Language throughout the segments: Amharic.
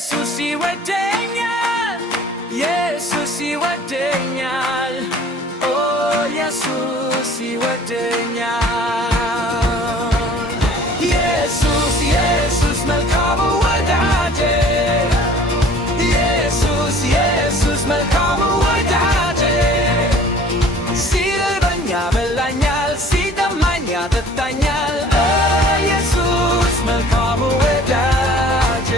ኢየሱስ ይወደኛል ኢየሱስ ይወደኛል ኦ ኢየሱስ ይወደኛል ኢየሱስ ኢየሱስ መልካሙ ወዳጄ ኢየሱስ ኢየሱስ መልካሙ ወዳጄ ሲርበኝ ያበላኛል ሲጠማኝ ያጠጣኛል ኢየሱስ መልካሙ ወዳጄ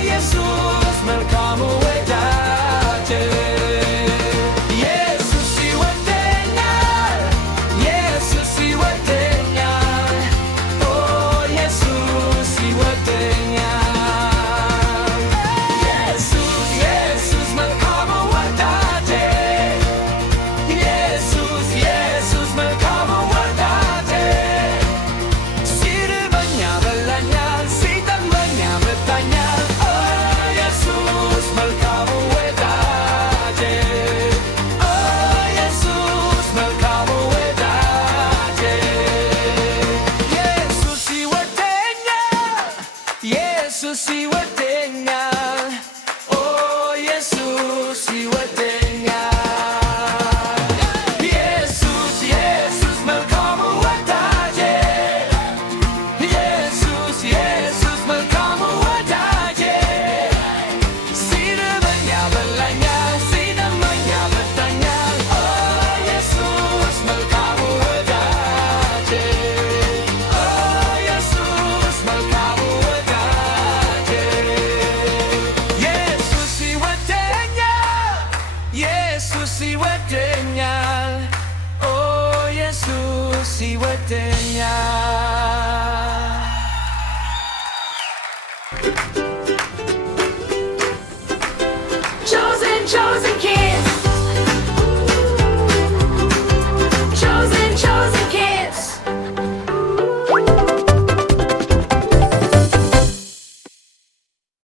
ኢየሱስ መልካሙ ወዳጄ ኢየሱስ ይወደኛል ኢየሱስ ይወደኛል ኦ ኢየሱስ ይወደኛል ኢየሱስ ኢየሱስ መልካሙ ወዳጄ ኢየሱስ ኢየሱስ መልካሙ ወዳጄ ሲርበኝ ያበላኛል ሲጠማኝ ያጠጣኛል ኢየሱስ መልካሙ ወዳጄ ኢየሱስ መልካሙ ወዳጄ ኢየሱስ ይወደኛል ኢየሱስ ይወደኛል ኦ ኢየሱስ ይወደኛል ኢየሱስ ኢየሱስ መልካሙ ወዳጄ ኢየሱስ ኢየሱስ መልካሙ ወዳጄ ሲርበኝ ያበላኛል ሲጠማኝ ያጠጣኛል ኢየሱስ መልካሙ ወዳጄ ኢየሱስ መልካሙ ወዳጄ ኢየሱስ ይወደኛል ኢየሱስ ይወደኛል ኦ ኢየሱስ ይወደኛል